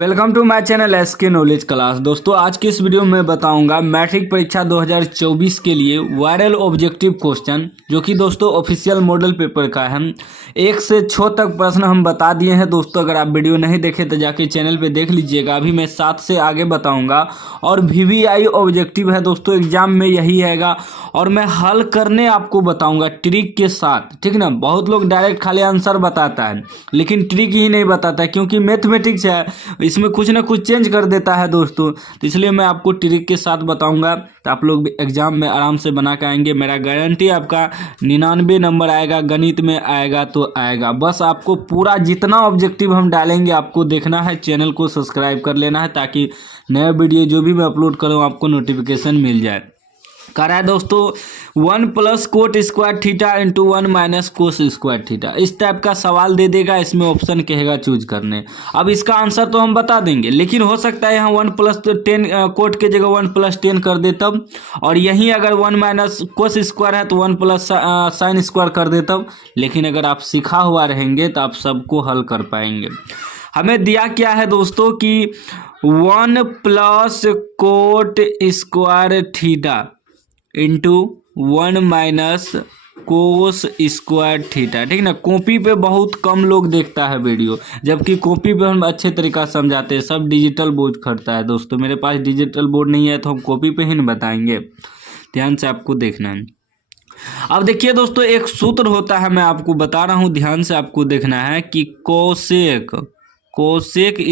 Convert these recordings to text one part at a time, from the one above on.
Welcome to my channel SK knowledge class. दोस्तों आज की इस वीडियो में बताऊंगा मैट्रिक परीक्षा 2024 के लिए वायरल ऑब्जेक्टिव क्वेश्चन, जो कि दोस्तों ऑफिशियल मॉडल पेपर का है। 1 से 6 तक प्रश्न हम बता दिए हैं दोस्तों। अगर आप वीडियो नहीं देखे तो जाके चैनल पे देख लीजिएगा। अभी मैं 7 से आगे बताऊंगा और VVI ऑब्जेक्टिव है दोस्तों, एग्जाम में यही हैगा और मैं हल करने आपको बताऊंगा ट्रिक के साथ, ठीक ना। बहुत लोग डायरेक्ट खाली आंसर बताता है लेकिन ट्रिक ही नहीं बताता है, क्योंकि मैथमेटिक्स है, इसमें कुछ ना कुछ चेंज कर देता है दोस्तों। तो इसलिए मैं आपको ट्रिक के साथ बताऊंगा, तो आप लोग एग्जाम में आराम से बना के आएंगे। मेरा गारंटी आपका 99 नंबर आएगा, गणित में आएगा तो आएगा। बस आपको पूरा जितना ऑब्जेक्टिव हम डालेंगे आपको देखना है, चैनल को सब्सक्राइब कर लेना है ताकि नया वीडियो जो भी मैं अपलोड करूँ आपको नोटिफिकेशन मिल जाए। कह रहा है दोस्तों 1 + coat square theta into 1 - cos square theta, इस टाइप का सवाल दे देगा। इसमें ऑप्शन कहेगा चूज करने। अब इसका आंसर तो हम बता देंगे, लेकिन हो सकता है यहाँ 1 + 10 कोट के जगह 1 + 10 कर दे तब, और यहीं अगर 1 - कोस स्क्वायर है तो 1 + साइन स्क्वायर कर दे तब। लेकिन अगर आप सीखा हुआ रहेंगे तो आप सबको हल कर पाएंगे। हमें दिया क्या है दोस्तों कि 1 + coat square theta into 1 - cos square theta, ठीक ना। कॉपी पे बहुत कम लोग देखता है वीडियो, जबकि कॉपी पे हम अच्छे तरीका से समझाते हैं। सब डिजिटल बोर्ड खरीदता है दोस्तों, मेरे पास डिजिटल बोर्ड नहीं है तो हम कॉपी पे ही नहीं बताएंगे। ध्यान से आपको देखना है। अब देखिए दोस्तों, एक सूत्र होता है, मैं आपको बता रहा हूँ, ध्यान से आपको देखना है कि cosec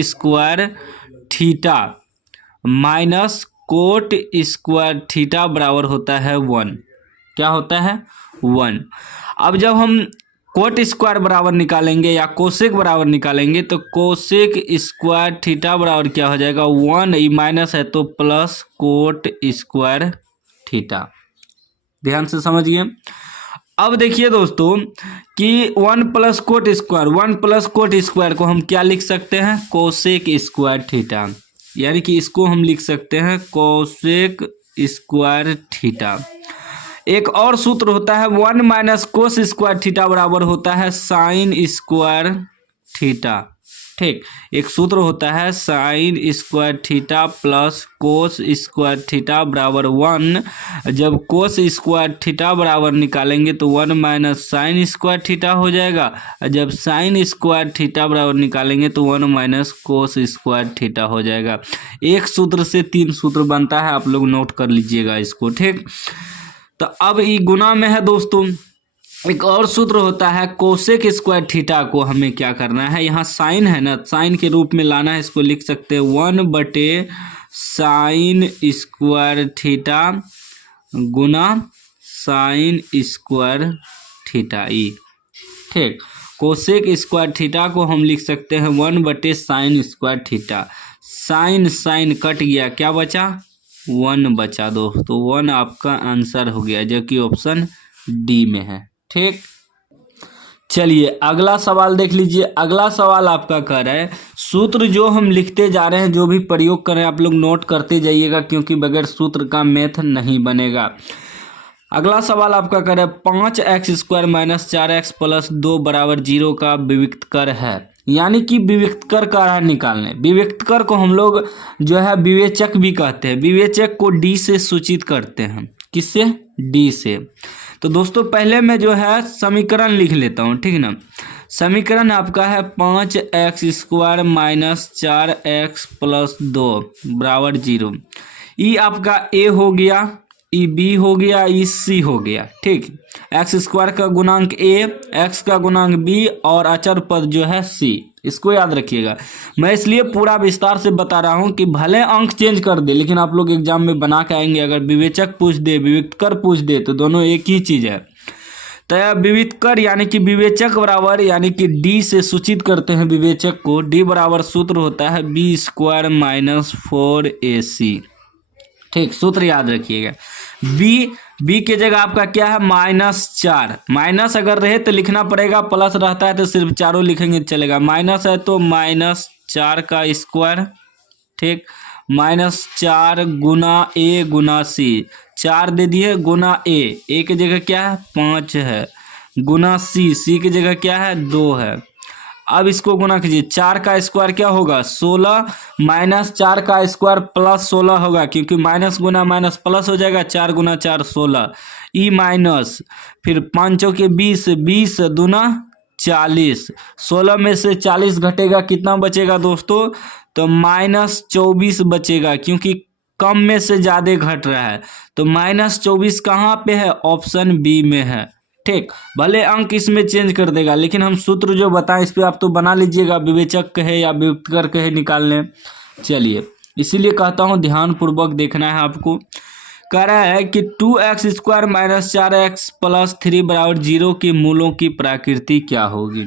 square theta minus cot square theta बराबर होता है 1। क्या होता है? 1। अब जब हम कोट स्क्वायर बराबर निकालेंगे या कोसेक बराबर निकालेंगे तो कोसेक स्क्वायर थीटा बराबर क्या हो जाएगा? 1, ये माइनस है तो प्लस कोट स्क्वायर थीटा। ध्यान से समझिए। अब देखिए दोस्तों कि 1 + कोट स्क्वायर, 1 + कोट स्क्वायर को हम क्या लिख सकते हैं? कोसेक स्क्वायर थीटा, यानी कि इसको हम लिख सकते हैं कोसेक स्क्वायर थीटा। एक और सूत्र होता है 1 - कोस स्क्वायर थीटा बराबर होता है साइन स्क्वायर थीटा, ठीक। एक सूत्र होता है sine square theta plus cos square theta बराबर 1। जब कोस स्क्वायर थीटा बराबर निकालेंगे तो 1 - साइन स्क्वायर थीटा हो जाएगा। जब साइन स्क्वायर थीटा बराबर निकालेंगे तो 1 - कोस स्क्वायर थीटा हो जाएगा। एक सूत्र से 3 सूत्र बनता है, आप लोग नोट कर लीजिएगा इसको, ठीक। तो अब ये गुना में है दोस्तों। एक और सूत्र होता है कोसेक स्क्वायर थीटा को हमें क्या करना है, यहाँ साइन है ना, साइन के रूप में लाना है। इसको लिख सकते हैं 1/साइन स्क्वायर थीटा गुना साइन स्क्वायर थीटा ई, ठीक। कोसेक स्क्वायर थीटा को हम लिख सकते हैं 1/साइन स्क्वायर थीटा। साइन कट गया, क्या बचा? 1 बचा दोस्तों। 1 आपका आंसर हो गया, जो कि ऑप्शन डी में है, ठीक। चलिए अगला सवाल देख लीजिए। अगला सवाल आपका कह रहा है, सूत्र जो हम लिखते जा रहे हैं, जो भी प्रयोग कर रहे हैं आप लोग नोट करते जाइएगा, क्योंकि बगैर सूत्र का मैथ नहीं बनेगा। अगला सवाल आपका कह रहा है 5x² - 4x + 2 = 0 का विविक्त कर है, यानी कि विविक्त कर का निकालने। विविक्त कर को हम लोग जो है विवेचक भी कहते हैं। विवेचक को डी से सूचित करते हैं। किससे? डी से। तो दोस्तों पहले मैं जो है समीकरण लिख लेता हूँ, ठीक ना। समीकरण आपका है 5x² - 4x + 2 = 0। ई आपका ए हो गया, ई बी हो गया, ई सी हो गया, ठीक। x² का गुणांक ए, x का गुणांक बी और अचर पद जो है सी। इसको याद रखिएगा। मैं इसलिए पूरा विस्तार से बता रहा हूं कि भले अंक चेंज कर दे, लेकिन आप लोग एग्जाम में बना के आएंगे। अगर विवेचक पूछ दे, विविक्त कर पूछ दे, तो दोनों एक ही चीज है। तो विविक्त कर यानी कि विवेचक बराबर, यानी कि डी से सूचित करते हैं विवेचक को। डी बराबर सूत्र होता है b² - 4ac, ठीक। सूत्र याद रखिएगा। बी के जगह आपका क्या है? -4। माइनस अगर रहे तो लिखना पड़ेगा, प्लस रहता है तो सिर्फ चारों लिखेंगे चलेगा। माइनस है तो -4 का स्क्वायर, ठीक। -4 गुना ए गुना सी, 4 दे दिए गुना ए के जगह क्या है? 5 है, गुना सी की जगह क्या है? 2 है। अब इसको गुना कीजिए, 4 का स्क्वायर क्या होगा 16 माइनस 4 का स्क्वायर प्लस 16 होगा, क्योंकि माइनस गुना माइनस प्लस हो जाएगा, 4 गुना 4 16 ई माइनस, फिर 5 के 20, 20 दूना 40, 16 में से 40 घटेगा कितना बचेगा दोस्तों, तो -24 बचेगा, क्योंकि कम में से ज़्यादा घट रहा है, तो -24 कहाँ पे है, ऑप्शन बी में है। ठीक, भले अंक इसमें चेंज कर देगा, लेकिन हम सूत्र जो बताएं इस पर आप तो बना लीजिएगा, विवेचक कहे या व्युत्कर कहे निकाल लें। चलिए, इसीलिए कहता हूँ ध्यानपूर्वक देखना है आपको। कह रहा है कि 2x square minus 4x plus 3 बराबर 0 की मूलों की प्रकृति क्या होगी।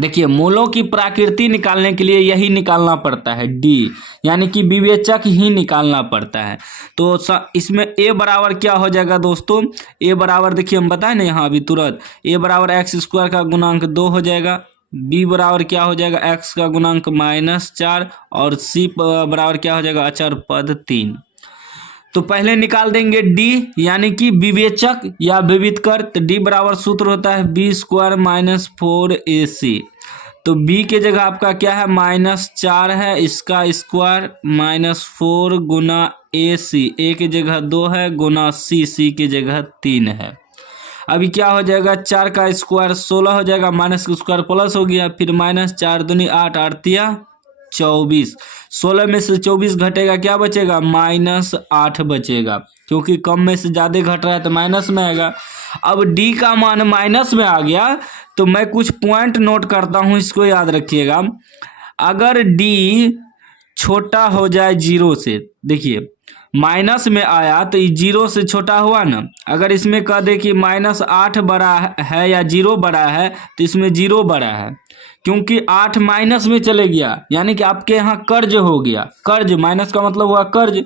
देखिए, मूलों की प्रकृति निकालने के लिए यही निकालना पड़ता है, डी, यानी कि विवेचक ही निकालना पड़ता है। तो इसमें a बराबर क्या हो जाएगा दोस्तों, a बराबर देखिए हम बताएं ना यहाँ अभी तुरंत, a बराबर x स्क्वायर का गुणांक 2 हो जाएगा, b बराबर क्या हो जाएगा x का गुणांक -4, और c बराबर क्या हो जाएगा अचर पद 3। तो पहले निकाल देंगे d, यानी कि विवेचक या विविधकर। तो d बराबर सूत्र होता है b स्क्वायर माइनस 4ac। तो b के जगह आपका क्या है -4 है, इसका स्क्वायर -4 गुना ac, a की जगह 2 है गुना c की जगह 3 है। अभी क्या हो जाएगा, 4 का स्क्वायर 16 हो जाएगा, माइनस का स्क्वायर प्लस हो गया, फिर -4 दूनी 8, 8 24, 16 में से 24 घटेगा क्या बचेगा, -8 बचेगा, क्योंकि कम में से ज़्यादा घट रहा है तो माइनस में आएगा। अब d का मान माइनस में आ गया, तो मैं कुछ पॉइंट नोट करता हूँ, इसको याद रखिएगा। अगर d छोटा हो जाए 0 से, देखिए माइनस में आया तो ये 0 से छोटा हुआ ना, अगर इसमें कह दे कि -8 बड़ा है या 0 बड़ा है, तो इसमें 0 बड़ा है, क्योंकि 8 माइनस में चले गया, यानी कि आपके यहाँ कर्ज हो गया। कर्ज, माइनस का मतलब हुआ कर्ज,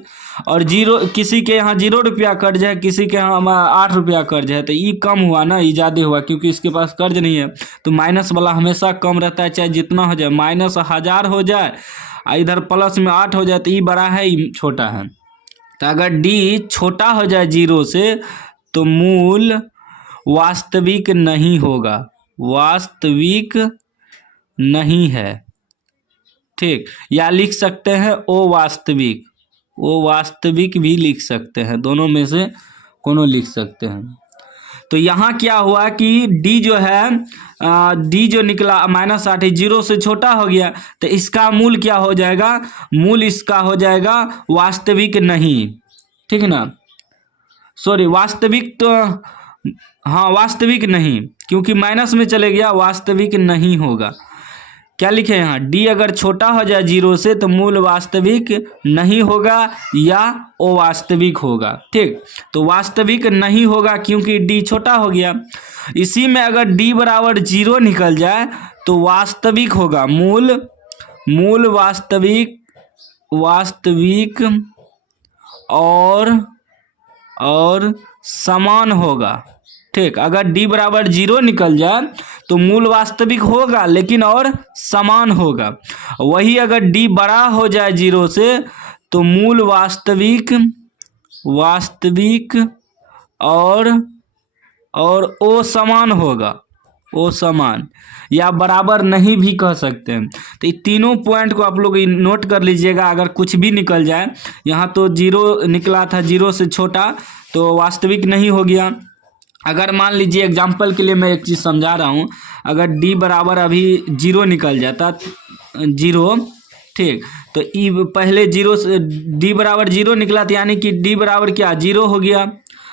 और 0, किसी के यहाँ 0 रुपया कर्ज है, किसी के यहाँ 8 रुपया कर्ज है, तो ये कम हुआ ना, ये ज़्यादा हुआ, क्योंकि इसके पास कर्ज नहीं है। तो माइनस वाला हमेशा कम रहता है, चाहे जितना हो जाए, -1000 हो जाए, इधर प्लस में 8 हो जाए, तो ये बड़ा है, ये छोटा है। तो अगर d छोटा हो जाए 0 से, तो मूल वास्तविक नहीं होगा, वास्तविक नहीं है। ठीक, या लिख सकते हैं अवास्तविक, वो वास्तविक भी लिख सकते हैं, दोनों में से कोनो लिख सकते हैं। तो यहाँ क्या हुआ कि d जो है, d जो निकला -8, 0 से छोटा हो गया, तो इसका मूल क्या हो जाएगा, मूल इसका हो जाएगा वास्तविक नहीं। ठीक है ना, सॉरी, वास्तविक तो हाँ वास्तविक नहीं, क्योंकि माइनस में चले गया, वास्तविक नहीं होगा। क्या लिखे यहाँ, d अगर छोटा हो जाए 0 से, तो मूल वास्तविक नहीं होगा या अवास्तविक होगा। ठीक, तो वास्तविक नहीं होगा क्योंकि d छोटा हो गया। इसी में अगर d बराबर 0 निकल जाए तो वास्तविक होगा, मूल वास्तविक और समान होगा। ठीक, अगर d बराबर 0 निकल जाए तो मूल वास्तविक होगा, लेकिन और समान होगा। वही अगर d बड़ा हो जाए 0 से, तो मूल वास्तविक और असमान होगा, असमान या बराबर नहीं भी कह सकते हैं। तो ये तीनों पॉइंट को आप लोग नोट कर लीजिएगा। अगर कुछ भी निकल जाए, यहाँ तो 0 निकला था, 0 से छोटा, तो वास्तविक नहीं हो गया। अगर मान लीजिए एग्जाम्पल के लिए मैं एक चीज़ समझा रहा हूँ, अगर d बराबर अभी 0 निकल जाता, 0, ठीक, तो ई पहले 0 से d बराबर 0 निकला था, यानी कि d बराबर क्या 0 हो गया।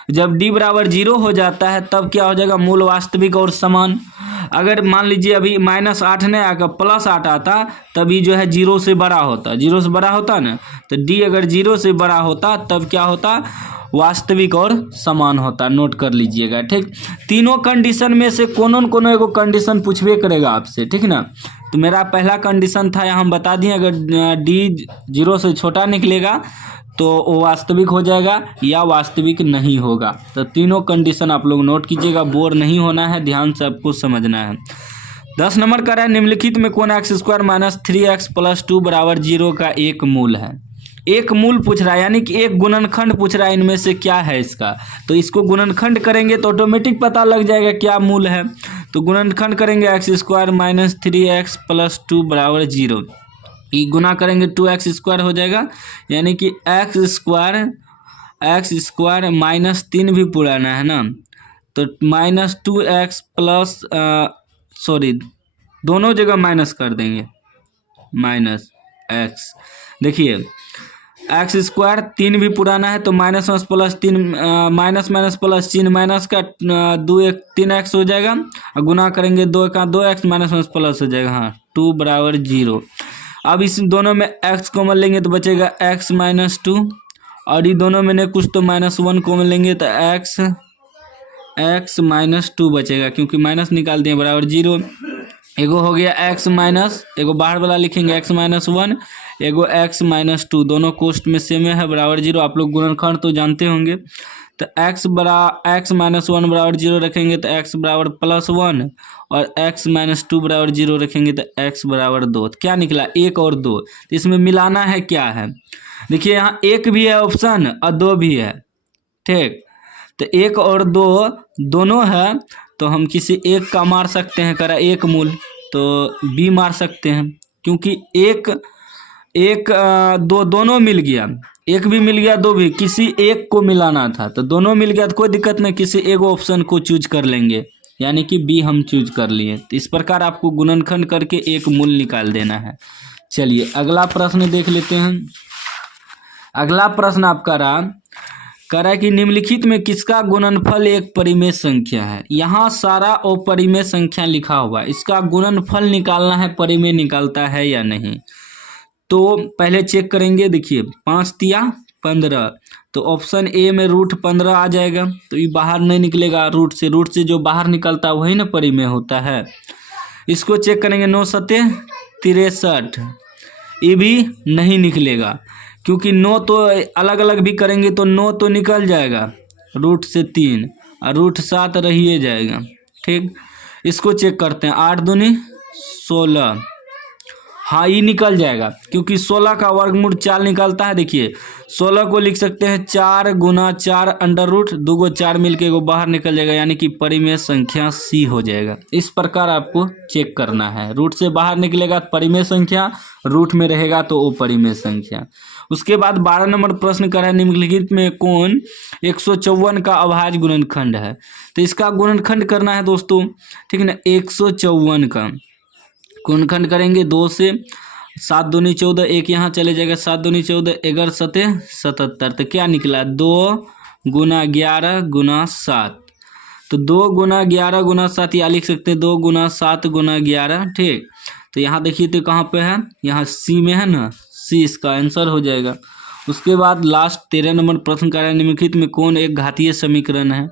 जब d बराबर 0 हो जाता है तब क्या हो जाएगा, मूल वास्तविक और समान। अगर मान लीजिए अभी -8 नहीं आकर +8 आता, तभी जो है 0 से बड़ा होता, 0 से बड़ा होता ना, तो d अगर 0 से बड़ा होता तब क्या होता, वास्तविक और समान होता। नोट कर लीजिएगा। ठीक, तीनों कंडीशन में से कोनो एगो कंडीशन पूछबे करेगा आपसे। ठीक ना, तो मेरा पहला कंडीशन था, यहाँ हम बता दिए, अगर d 0 से छोटा निकलेगा तो वो वास्तविक हो जाएगा या वास्तविक नहीं होगा। तो तीनों कंडीशन आप लोग नोट कीजिएगा, बोर नहीं होना है, ध्यान से आपको समझना है। 10 नंबर का है, निम्नलिखित में कौन x² - 3x + 2 बराबर 0 का एक मूल है। एक मूल पूछ रहा है, यानी कि एक गुणनखंड पूछ रहा है, इनमें से क्या है इसका। तो इसको गुणनखंड करेंगे तो ऑटोमेटिक पता लग जाएगा क्या मूल है। तो गुणनखंड करेंगे x square minus 3x plus 2 बराबर 0। ये गुना करेंगे 2x स्क्वायर हो जाएगा, यानी कि एक्स स्क्वायर माइनस 3 भी पुराना है ना, तो माइनस 2x प्लस दोनों जगह माइनस कर देंगे, माइनस एक्स। देखिए एक्स स्क्वायर 3 भी पुराना है, तो minus plus 3 minus minus plus चिन्ह माइनस का 3x हो जाएगा, और गुना करेंगे 2 का 2x माइनस प्लस हो जाएगा, हाँ 2 बराबर 0। अब इस दोनों में x कॉमन लेंगे तो बचेगा x माइनस 2, और ये दोनों में नहीं कुछ तो -1 कॉमन लेंगे तो x माइनस 2 बचेगा, क्योंकि माइनस निकाल दिए बराबर 0। एगो हो गया x माइनस, एगो बाहर वाला लिखेंगे x माइनस 1, एगो x माइनस 2, दोनों कोष्ट में सेम है बराबर 0। आप लोग गुणनखंड तो जानते होंगे, तो x माइनस 1 बराबर 0 रखेंगे तो x बराबर +1, और x माइनस 2 बराबर 0 रखेंगे तो x बराबर 2। तो क्या निकला 1 और 2, तो इसमें मिलाना है क्या है, देखिए यहाँ 1 भी है ऑप्शन और 2 भी है, ठीक। तो 1 और 2 दोनों है, तो हम किसी एक का मार सकते हैं, करा एक मूल, तो b मार सकते हैं, क्योंकि दो दोनों मिल गया, 1 भी मिल गया 2 भी, किसी एक को मिलाना था, तो दोनों मिल गया तो कोई दिक्कत नहीं, किसी एक ऑप्शन को चूज कर लेंगे, यानी कि b हम चूज कर लिए। तो इस प्रकार आपको गुणनखंड करके एक मूल निकाल देना है। चलिए अगला प्रश्न देख लेते हैं। अगला प्रश्न आपका रहा कि निम्नलिखित में किसका गुणनफल एक परिमेय संख्या है। यहाँ सारा अपरिमेय संख्या लिखा हुआ है, इसका गुणनफल निकालना है, परिमेय निकालता है या नहीं। तो पहले चेक करेंगे, देखिए 5 तिया 15, तो ऑप्शन ए में √15 आ जाएगा, तो ये बाहर नहीं निकलेगा, रूट से जो बाहर निकलता है वही ना परिमेय होता है। इसको चेक करेंगे 9 सत्ते 63, ये भी नहीं निकलेगा, क्योंकि 9 तो अलग अलग भी करेंगे तो 9 तो निकल जाएगा, √3 और √7 रहिए जाएगा, ठीक। इसको चेक करते हैं, 8 दूनी 16, हाँ ये निकल जाएगा, क्योंकि 16 का वर्गमूल 4 निकलता है। देखिए 16 को लिख सकते हैं 4 × 4 √ 2 को 4 मिलके वो बाहर निकल जाएगा, यानी कि परिमेय संख्या C हो जाएगा। इस प्रकार आपको चेक करना है, रूट से बाहर निकलेगा परिमेय संख्या, रूट में रहेगा तो वो परिमेय संख्या। उसके बाद 12 नंबर प्रश्न कर है, निम्नलिखित में कौन 154 का अभाज्य गुणनखंड है। तो इसका गुणनखंड करना है दोस्तों, ठीक है ना। 154 का गुणनखंड करेंगे 2 से, 7 दूनी 14, एक यहाँ चले जाएगा, 7 दूनी 14, 11 सते 77, तो क्या निकला 2 × 11 × 7, तो 2 × 11 × 7 या लिख सकते हैं 2 × 7 × 11, ठीक। तो यहाँ देखिए तो कहाँ पे है, यहाँ C में है ना, C इसका आंसर हो जाएगा। उसके बाद लास्ट 13 नंबर प्रश्न का है, निम्नलिखित में कौन एक घातीय समीकरण है।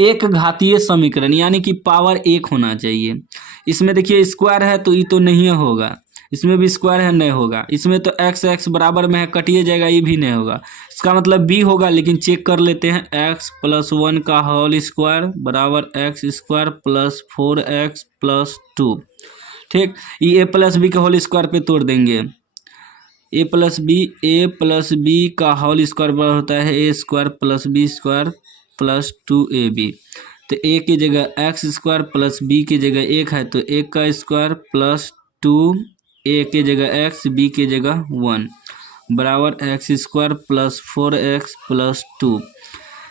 एक घातीय समीकरण यानी कि पावर 1 होना चाहिए। इसमें देखिए स्क्वायर है तो ये तो नहीं होगा, इसमें भी स्क्वायर है नहीं होगा, इसमें तो x बराबर में है कटिए जाएगा, ये भी नहीं होगा, इसका मतलब b होगा। लेकिन चेक कर लेते हैं, x + 1 का होल स्क्वायर बराबर x² + 4x + 2, ठीक। ये a + b का होल स्क्वायर पे तोड़ देंगे, a + b का होल स्क्वायर बराबर होता है a² + b² + 2ab। तो a की जगह x² + b की जगह 1 है तो 1 का स्क्वायर + 2, a की जगह x, b की जगह 1 बराबर x² + 4x + 2।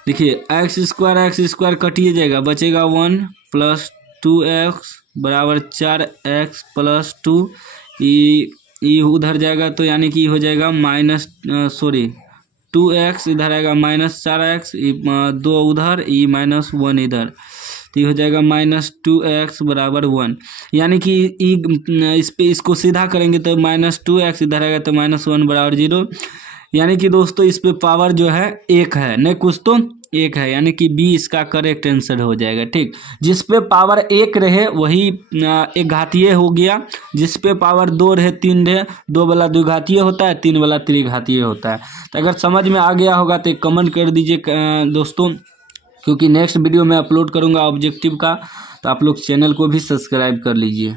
देखिए x² कटिए जाएगा, बचेगा 1 + 2x बराबर 4x + 2, ये उधर जाएगा तो यानी कि हो जाएगा 2x इधर आएगा -4x, 2 उधर, ये -1 इधर, तो ये हो जाएगा -2x बराबर 1। यानी कि इस पे इसको सीधा करेंगे तो -2x इधर आएगा तो -1 बराबर 0। यानी कि दोस्तों इस पे पावर जो है 1 है, नहीं कुछ तो 1 है, यानी कि बी इसका करेक्ट आंसर हो जाएगा, ठीक। जिस पे पावर 1 रहे वही एक घातीय हो गया, जिस पे पावर 2 रहे 3 रहे, 2 वाला द्विघातीय होता है, 3 वाला त्रिघातीय होता है। तो अगर समझ में आ गया होगा तो कमेंट कर दीजिए दोस्तों, क्योंकि नेक्स्ट वीडियो में अपलोड करूँगा ऑब्जेक्टिव का, तो आप लोग चैनल को भी सब्सक्राइब कर लीजिए।